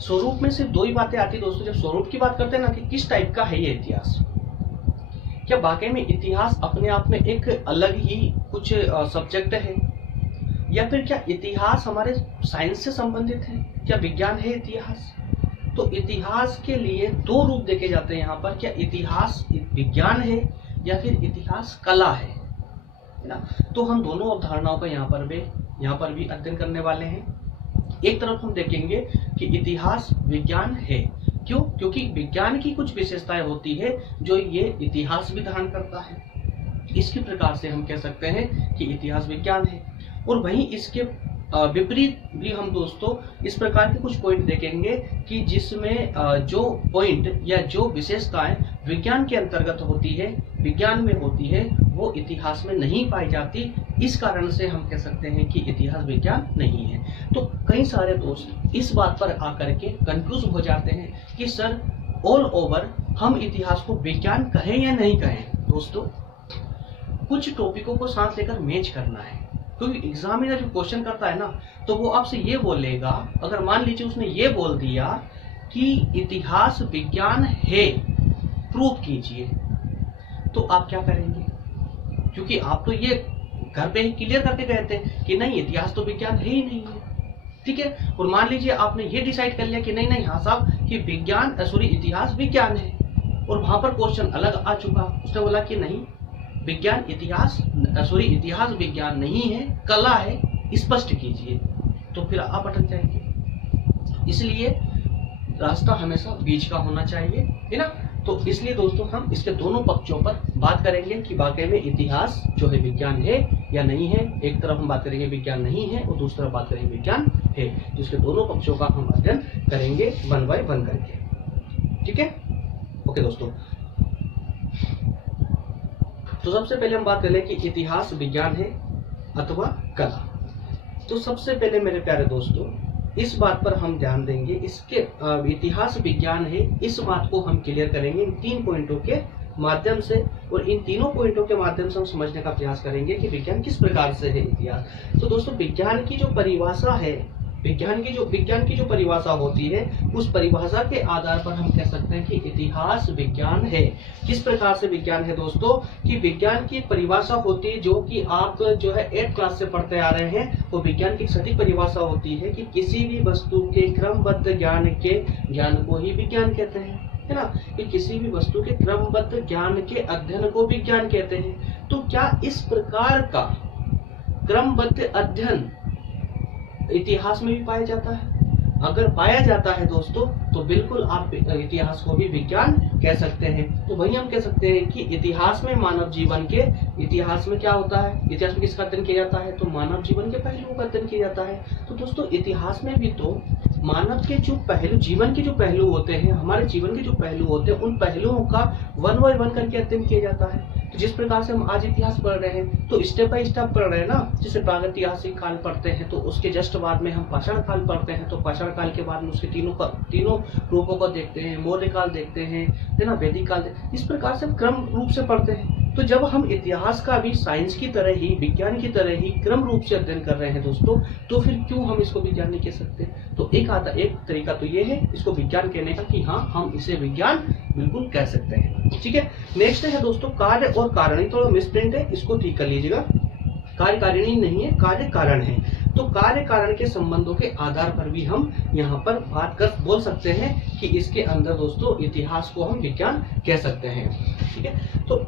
स्वरूप में सिर्फ दो ही बातें आती है दोस्तों। जब स्वरूप की बात करते हैं ना कि किस टाइप का है ये इतिहास, क्या वाकई में इतिहास अपने आप में एक अलग ही कुछ सब्जेक्ट है, या फिर क्या इतिहास हमारे साइंस से संबंधित है, क्या विज्ञान है इतिहास। तो इतिहास के लिए दो रूप देखे जाते हैं यहाँ पर, क्या इतिहास विज्ञान है या फिर इतिहास कला है ना। तो हम दोनों अवधारणाओं का यहाँ पर भी अध्ययन करने वाले हैं। एक तरफ हम देखेंगे कि इतिहास विज्ञान है, क्यों, क्योंकि विज्ञान की कुछ विशेषताएं होती है जो ये इतिहास भी धारण करता है। इसके प्रकार से हम कह सकते हैं कि इतिहास विज्ञान है। और वहीं इसके विपरीत भी हम दोस्तों इस प्रकार के कुछ पॉइंट देखेंगे कि जिसमें जो पॉइंट या जो विशेषताएं विज्ञान के अंतर्गत होती है, विज्ञान में होती है, वो इतिहास में नहीं पाई जाती। इस कारण से हम कह सकते हैं कि इतिहास विज्ञान नहीं है। तो कई सारे दोस्त इस बात पर आकर के कंफ्यूज हो जाते हैं कि सर ऑल ओवर हम इतिहास को विज्ञान कहें या नहीं कहें। दोस्तों कुछ टॉपिकों को साथ लेकर मैच करना है, क्योंकि एग्जामिनर जो क्वेश्चन करता है ना, तो वो आपसे ये बोलेगा, अगर मान लीजिए उसने ये बोल दिया कि इतिहास विज्ञान है, प्रूव कीजिए, तो आप क्या करेंगे, क्योंकि आप तो ये घर पे ही क्लियर करके कहते हैं कि नहीं इतिहास तो विज्ञान है ही नहीं है। ठीक है, और मान लीजिए आपने ये डिसाइड कर लिया कि नहीं हाँ साहब कि इतिहास विज्ञान है, और वहां पर क्वेश्चन अलग आ चुका, उसने बोला कि नहीं इतिहास विज्ञान नहीं है, कला है, स्पष्ट कीजिए, तो फिर आप अटक जाएंगे। इसलिए रास्ता हमेशा बीच का होना चाहिए, है ना। तो इसलिए दोस्तों हम इसके दोनों पक्षों पर बात करेंगे कि वाकई में इतिहास जो है विज्ञान है या नहीं है। एक तरफ हम बात करेंगे विज्ञान नहीं है और दूसरी तरफ बात करेंगे विज्ञान है, जिसके दोनों पक्षों का हम अध्ययन करेंगे 1 बाय 1 करके। ठीक है, ओके दोस्तों। तो सबसे पहले हम बात कर लें कि इतिहास विज्ञान है अथवा कला। तो सबसे पहले मेरे प्यारे दोस्तों इस बात पर हम ध्यान देंगे, इसके इतिहास विज्ञान है, इस बात को हम क्लियर करेंगे इन 3 पॉइंटों के माध्यम से, और इन तीनों पॉइंटों के माध्यम से हम समझने का प्रयास करेंगे कि विज्ञान किस प्रकार से है इतिहास। तो दोस्तों विज्ञान की जो परिभाषा है, विज्ञान की जो परिभाषा होती है, उस परिभाषा के आधार पर हम कह सकते हैं कि इतिहास विज्ञान है। किस प्रकार से विज्ञान है दोस्तों, कि विज्ञान की परिभाषा होती है जो कि आप जो है 8th क्लास से पढ़ते आ रहे हैं, वो विज्ञान की सटीक परिभाषा होती है कि किसी भी वस्तु के क्रमबद्ध ज्ञान को ही विज्ञान कहते हैं, है ना। कि किसी भी वस्तु के क्रमबद्ध ज्ञान के अध्ययन को विज्ञान कहते हैं। तो क्या इस प्रकार का क्रमबद्ध अध्ययन इतिहास में भी पाया जाता है? अगर पाया जाता है दोस्तों तो बिल्कुल आप इतिहास को भी विज्ञान कह सकते हैं। तो वही हम कह सकते हैं कि इतिहास में मानव जीवन के, इतिहास में क्या होता है, इतिहास में किसका अध्ययन किया जाता है, तो मानव जीवन के पहलुओं का अध्ययन किया जाता है। तो दोस्तों इतिहास में भी तो मानव के जो पहलू, जीवन के जो पहलू होते हैं, हमारे जीवन के जो पहलू होते हैं, उन पहलुओं का 1 बाय 1 करके अध्ययन किया जाता है। तो जिस प्रकार से हम आज इतिहास पढ़ रहे हैं तो स्टेप बाय स्टेप पढ़ रहे हैं ना। जैसे प्रागैतिहासिक काल पढ़ते हैं तो उसके जस्ट बाद में हम पाषाण काल पढ़ते हैं, तो पाषाण काल के बाद में उसके तीनों रूपों को देखते हैं, मौर्य काल देखते हैं, है ना, वैदिक काल। इस प्रकार से क्रम रूप से पढ़ते हैं। तो जब हम इतिहास का भी साइंस की तरह ही, विज्ञान की तरह ही क्रम रूप से अध्ययन कर रहे हैं दोस्तों, तो फिर क्यों हम इसको विज्ञान नहीं कह सकते? तो एक तरीका तो ये है इसको विज्ञान कहने का कि हाँ हम इसे विज्ञान बिल्कुल कह सकते हैं। ठीक है, नेक्स्ट है दोस्तों कार्य और कारण। थोड़ा मिसप्रिंट है, इसको ठीक कर लीजिएगा। कार्यकारिणी नहीं है, कार्य कारण है। तो कार्य कारण के संबंधों के आधार पर भी हम यहाँ पर बात कर बोल सकते हैं कि इसके अंदर दोस्तों इतिहास को हम विज्ञान कह सकते हैं। ठीक है, तो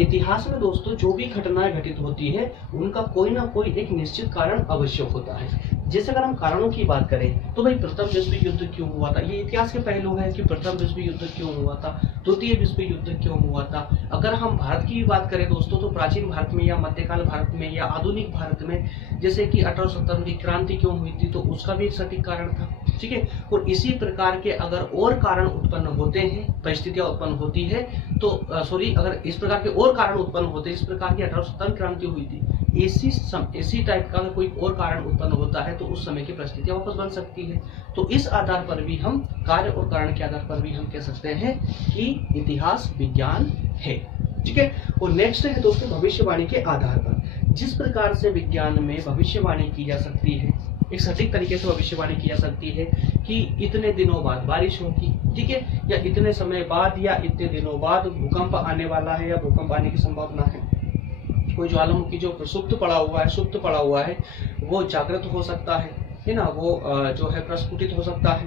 इतिहास में दोस्तों जो भी घटनाएं घटित होती है उनका कोई ना कोई एक निश्चित कारण आवश्यक होता है। जैसे अगर हम कारणों की बात करें तो भाई प्रथम विश्व युद्ध क्यों हुआ था, ये इतिहास के पहलू है कि प्रथम विश्व युद्ध क्यों हुआ था, द्वितीय विश्व युद्ध क्यों हुआ था। अगर हम भारत की बात करें दोस्तों तो प्राचीन भारत में या मध्यकाल भारत में या आधुनिक भारत में जैसे कि 1870 की क्रांति क्यों हुई थी, तो उसका भी एक सटीक कारण था। ठीक है, और इसी प्रकार के अगर और कारण उत्पन्न होते हैं, परिस्थितियां उत्पन्न होती है तो अगर इस प्रकार के और कारण उत्पन्न होते हैं, इस प्रकार की 1870 क्रांति हुई थी, इसी टाइप का कोई और कारण उत्पन्न होता है तो उस समय की परिस्थितियां वापस बन सकती है। तो इस आधार पर भी हम कार्य और कारण के आधार पर भी हम कह सकते हैं कि इतिहास विज्ञान है। ठीक है, और नेक्स्ट है दोस्तों भविष्यवाणी के आधार पर। जिस प्रकार से विज्ञान में भविष्यवाणी की जा सकती है, एक सटीक तरीके से भविष्यवाणी की जा सकती है कि इतने दिनों बाद बारिश होगी, ठीक है, या इतने समय बाद या इतने दिनों बाद भूकंप आने वाला है या भूकंप आने की संभावना है, कोई ज्वालामुखी जो सुप्त पड़ा हुआ है वो जागृत हो सकता है ना, वो जो है प्रस्फुटित हो सकता है।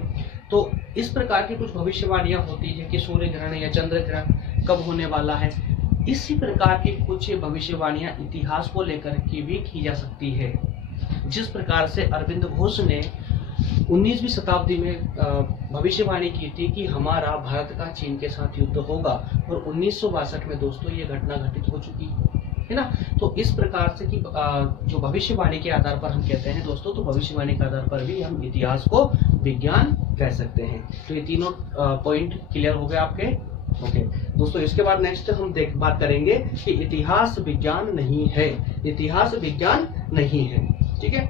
तो इस प्रकार की कुछ भविष्यवाणियां होती है कि सूर्य ग्रहण या चंद्र ग्रहण कब होने वाला है। इसी प्रकार की कुछ भविष्यवाणियां इतिहास को लेकर के भी की जा सकती है। जिस प्रकार से अरविंद घोष ने 19वीं शताब्दी में भविष्यवाणी की थी कि हमारा भारत का चीन के साथ युद्ध होगा, और 1962 में दोस्तों ये घटना घटित हो चुकी है ना। तो इस प्रकार से कि जो भविष्यवाणी के आधार पर हम कहते हैं दोस्तों, तो भविष्यवाणी के आधार पर भी हम इतिहास को विज्ञान कह सकते हैं। तो ये तीनों पॉइंट क्लियर हो गए आपके। ओके दोस्तों, इसके बाद नेक्स्ट हम बात करेंगे कि इतिहास विज्ञान नहीं है। इतिहास विज्ञान नहीं है, ठीक है,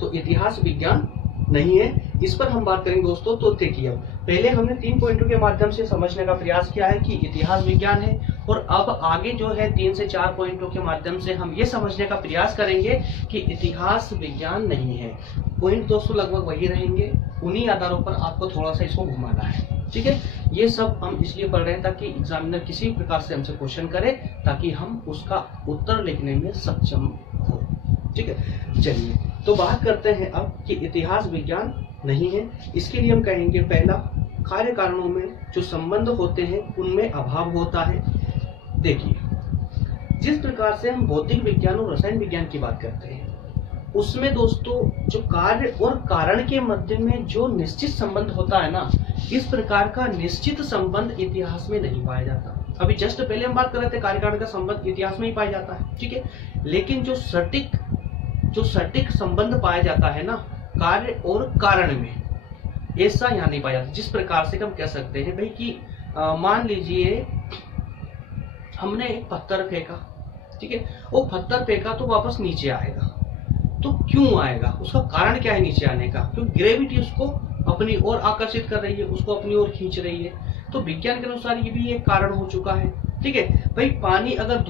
तो इतिहास विज्ञान नहीं है, इस पर हम बात करेंगे दोस्तों। तो देखिए, पहले हमने 3 पॉइंटों के माध्यम से समझने का प्रयास किया है कि इतिहास विज्ञान है, और अब आगे जो है 3 से 4 पॉइंटों के माध्यम से हम ये समझने का प्रयास करेंगे कि इतिहास विज्ञान नहीं है। पॉइंट दोस्तों लगभग वही रहेंगे, उन्हीं आधारों पर आपको थोड़ा सा इसको घुमाना है। ठीक है, ये सब हम इसलिए पढ़ रहे हैं ताकि एग्जामिनर किसी प्रकार से हमसे क्वेश्चन करे ताकि हम उसका उत्तर लिखने में सक्षम हो। ठीक है, चलिए तो बात करते हैं अब कि इतिहास विज्ञान नहीं है। इसके लिए हम कहेंगे पहला, कार्य कारणों में जो संबंध होते हैं उनमें अभाव होता है। देखिए, जिस प्रकार से हम भौतिक विज्ञान और रसायन विज्ञान की बात करते हैं उसमें दोस्तों जो कार्य और कारण के मध्य में जो निश्चित संबंध होता है ना, इस प्रकार का निश्चित संबंध इतिहास में नहीं पाया जाता। अभी जस्ट पहले हम बात कर रहे थे कार्य कारण का संबंध इतिहास में ही पाया जाता है, ठीक है, लेकिन जो सटीक संबंध पाया जाता है ना कार्य और कारण में, ऐसा यहाँ नहीं पाया जाता। जिस प्रकार से हम कह सकते हैं भाई कि मान लीजिए हमने एक पत्थर फेंका, ठीक है, वो पत्थर फेंका तो वापस नीचे आएगा, तो क्यों आएगा, उसका कारण क्या है नीचे आने का, क्योंकि ग्रेविटी उसको अपनी ओर आकर्षित कर रही है, उसको अपनी ओर खींच रही है। तो विज्ञान के अनुसार ये भी एक कारण हो चुका है। ठीक है भाई, पानी अगर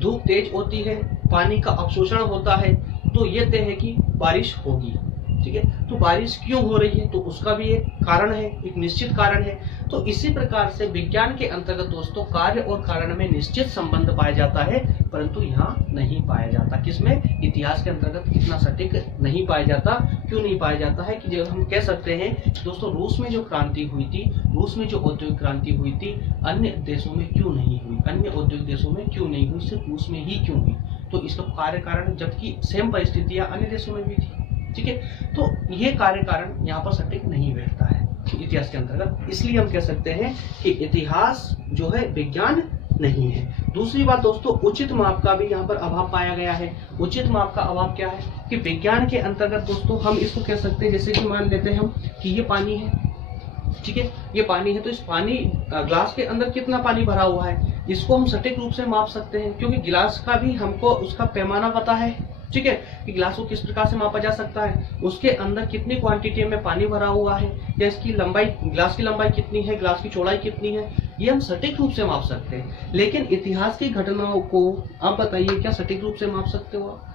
धूप तेज होती है, पानी का अवशोषण होता है, तो ये तय है कि बारिश होगी। ठीक है, तो बारिश क्यों हो रही है, तो उसका भी एक कारण है, एक निश्चित कारण है। तो इसी प्रकार से विज्ञान के अंतर्गत दोस्तों कार्य और कारण में निश्चित संबंध पाया जाता है, परंतु यहाँ नहीं पाया जाता। किसमें, इतिहास के अंतर्गत इतना सटीक नहीं पाया जाता। क्यों नहीं पाया जाता है कि जब हम कह सकते हैं दोस्तों, रूस में जो क्रांति हुई थी, रूस में जो औद्योगिक क्रांति हुई थी, अन्य देशों में क्यों नहीं हुई, अन्य औद्योगिक देशों में क्यों नहीं हुई, सिर्फ रूस में ही क्यों हुई। तो इसका कार्य कारण, जबकि सेम परिस्थितियां अन्य देशों में भी थी। ठीक है, तो ये कार्य कारण यहाँ पर सटीक नहीं बैठता है इतिहास के अंतर्गत, इसलिए हम कह सकते हैं कि इतिहास जो है विज्ञान नहीं है। दूसरी बात दोस्तों, उचित माप का भी यहाँ पर अभाव पाया गया है। उचित माप का अभाव क्या है कि विज्ञान के अंतर्गत दोस्तों हम इसको कह सकते हैं, जैसे कि मान लेते हैं हम कि ये पानी है, ठीक है, ये पानी है, तो इस पानी ग्लास के अंदर कितना पानी भरा हुआ है, इसको हम सटीक रूप से माप सकते हैं, क्योंकि गिलास का भी हमको उसका पैमाना पता है। ठीक है, कि ग्लास को किस प्रकार से मापा जा सकता है, उसके अंदर कितनी क्वांटिटी में पानी भरा हुआ है, या इसकी लंबाई, ग्लास की लंबाई कितनी है, ग्लास की चौड़ाई कितनी है, ये हम सटीक रूप से माप सकते हैं। लेकिन इतिहास की घटनाओं को आप बताइए, क्या सटीक रूप से माप सकते हो आप?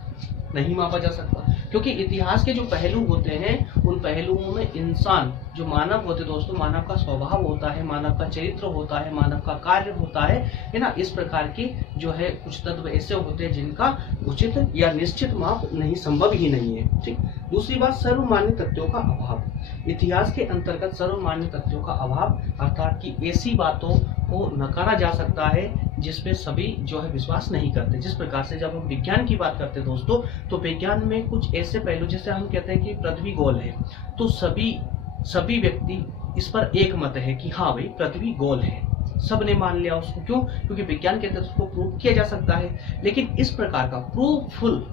नहीं मापा जा सकता, क्योंकि इतिहास के जो पहलू होते हैं उन पहलुओं में इंसान जो मानव होते दोस्तों, मानव का स्वभाव होता है, मानव का चरित्र होता है, मानव का कार्य होता है ना, इस प्रकार के जो है कुछ तत्व ऐसे होते हैं जिनका उचित या निश्चित माप नहीं, संभव ही नहीं है। ठीक। दूसरी बात, सर्वमान्य तथ्यों का अभाव। इतिहास के अंतर्गत सर्वमान्य तथ्यों का अभाव अर्थात कि ऐसी बातों को नकारा जा सकता है जिसपे सभी जो है विश्वास नहीं करते। जिस प्रकार से जब हम विज्ञान की बात करते हैं दोस्तों, तो विज्ञान में कुछ ऐसे पहलू, जैसे हम कहते हैं कि पृथ्वी गोल है, तो सभी व्यक्ति इस पर एक मत है कि हाँ भाई पृथ्वी गोल है, सबने मान लिया उसको। क्यों? क्योंकि विज्ञान के तहत उसको प्रूव किया जा सकता है। लेकिन इस प्रकार का प्रूफुल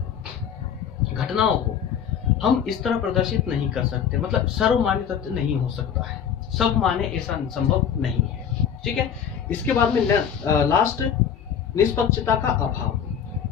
घटनाओं को हम इस तरह प्रदर्शित नहीं कर सकते, मतलब सर्वमान्य तथ्य नहीं हो सकता है, सब माने ऐसा संभव नहीं है। ठीक है। इसके बाद में लास्ट, निष्पक्षता का अभाव।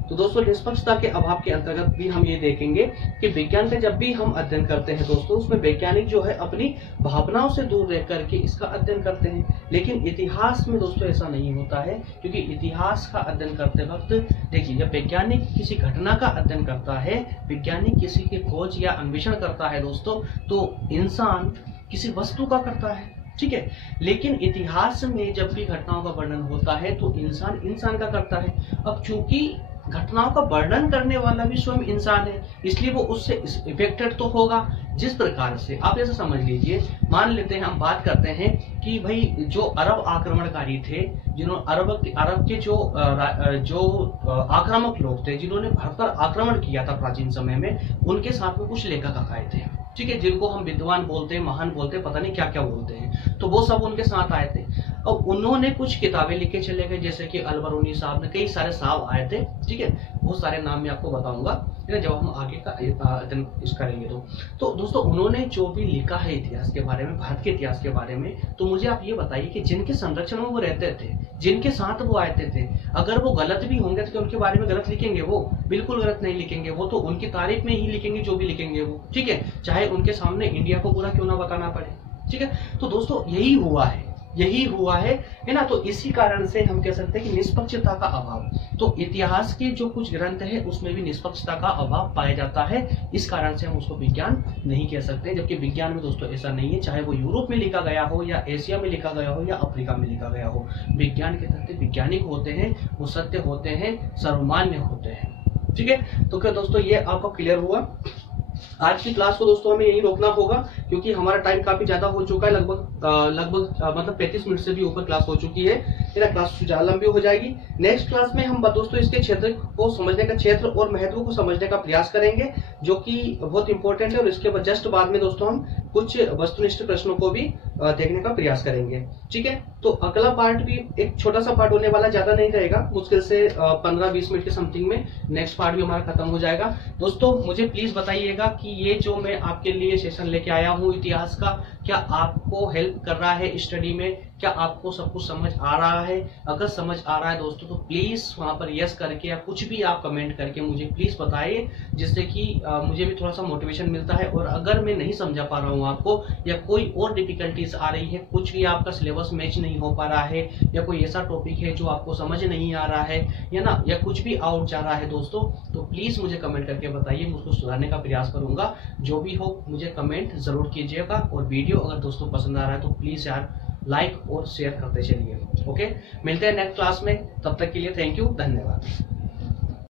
तो दोस्तों निष्पक्षता के अभाव के अंतर्गत भी हम ये देखेंगे कि विज्ञान का जब भी हम अध्ययन करते हैं दोस्तों, उसमें वैज्ञानिक जो है अपनी भावनाओं से दूर रह करके इसका अध्ययन करते हैं। लेकिन इतिहास में दोस्तों ऐसा नहीं होता है, क्योंकि इतिहास का अध्ययन करते वक्त देखिए, जब वैज्ञानिक किसी घटना का अध्ययन करता है, वैज्ञानिक किसी की खोज या अन्वेषण करता है दोस्तों, तो इंसान किसी वस्तु का करता है। ठीक है। लेकिन इतिहास में जब भी घटनाओं का वर्णन होता है तो इंसान का करता है। अब चूंकि घटनाओं का वर्णन करने वाला भी स्वयं इंसान है, इसलिए वो उससे इफेक्टेड तो होगा। जिस प्रकार से आप ऐसा समझ लीजिए, मान लेते हैं, हम बात करते हैं कि भाई जो अरब आक्रमणकारी थे, जिन्होंने अरब के जो आक्रामक लोग थे, जिन्होंने भारत पर आक्रमण किया था प्राचीन समय में, उनके साथ में कुछ लेखक आए थे। ठीक है। जिनको हम विद्वान बोलते हैं, महान बोलते हैं, पता नहीं क्या क्या बोलते हैं, तो वो सब उनके साथ आए थे। और उन्होंने कुछ किताबें लिख के चले गए, जैसे कि अलबरूनी साहब ने, कई सारे साहब आए थे। ठीक है। बहुत सारे नाम मैं आपको बताऊंगा जब हम आगे का अध्ययन करेंगे। तो दोस्तों उन्होंने जो भी लिखा है इतिहास के बारे में, भारत के इतिहास के बारे में, तो मुझे आप ये बताइए कि जिनके संरक्षण में वो रहते थे, जिनके साथ वो आए थे, अगर वो गलत भी होंगे तो उनके बारे में गलत लिखेंगे? वो बिल्कुल गलत नहीं लिखेंगे, वो तो उनकी तारीफ में ही लिखेंगे जो भी लिखेंगे वो। ठीक है। चाहे उनके सामने इंडिया को पूरा क्यों ना बताना पड़े। ठीक है। तो दोस्तों यही हुआ है ना। तो इसी कारण से हम कह सकते हैं कि निष्पक्षता का अभाव। तो इतिहास के जो कुछ ग्रंथ है उसमें भी निष्पक्षता का अभाव पाया जाता है। इस कारण से हम उसको विज्ञान नहीं कह सकते, जबकि विज्ञान में दोस्तों ऐसा नहीं है। चाहे वो यूरोप में लिखा गया हो, या एशिया में लिखा गया हो, या अफ्रीका में लिखा गया हो, विज्ञान के तथ्य वैज्ञानिक होते हैं, वो सत्य होते हैं, सर्वमान्य होते हैं। ठीक है। तो क्या दोस्तों ये आपको क्लियर हुआ? आज की क्लास को दोस्तों हमें यही रोकना होगा, क्योंकि हमारा टाइम काफी ज्यादा हो चुका है, लगभग मतलब 35 मिनट से भी ऊपर क्लास हो चुकी है। मेरा क्लास ज्यादा लंबी हो जाएगी। नेक्स्ट क्लास में हम दोस्तों इसके क्षेत्र को समझने का, क्षेत्र और महत्व को समझने का प्रयास करेंगे, जो कि बहुत इंपॉर्टेंट है। और इसके बाद जस्ट बाद में दोस्तों हम कुछ वस्तुनिष्ठ प्रश्नों को भी देखने का प्रयास करेंगे। ठीक है। तो अगला पार्ट भी एक छोटा सा पार्ट होने वाला, ज्यादा नहीं रहेगा, मुश्किल से 15-20 मिनट के समथिंग में नेक्स्ट पार्ट भी हमारा खत्म हो जाएगा। दोस्तों मुझे प्लीज बताइएगा कि ये जो मैं आपके लिए सेशन लेके आया हूँ इतिहास का, क्या आपको हेल्प कर रहा है स्टडी में? क्या आपको सब कुछ समझ आ रहा है? अगर समझ आ रहा है दोस्तों तो प्लीज वहां पर यस करके या कुछ भी आप कमेंट करके मुझे प्लीज बताइए, जिससे कि मुझे भी थोड़ा सा मोटिवेशन मिलता है। और अगर मैं नहीं समझा पा रहा हूँ आपको, या कोई और डिफिकल्टीज आ रही है, कुछ भी आपका सिलेबस मैच नहीं हो पा रहा है, या कोई ऐसा टॉपिक है जो आपको समझ नहीं आ रहा है, या ना, या कुछ भी आउट जा रहा है दोस्तों, तो प्लीज मुझे कमेंट करके बताइए, मैं उसको सुधारने का प्रयास करूंगा। जो भी हो मुझे कमेंट जरूर कीजिएगा। और वीडियो अगर दोस्तों पसंद आ रहा है तो प्लीज यार लाइक और शेयर करते चलिए। ओके, मिलते हैं नेक्स्ट क्लास में, तब तक के लिए थैंक यू, धन्यवाद।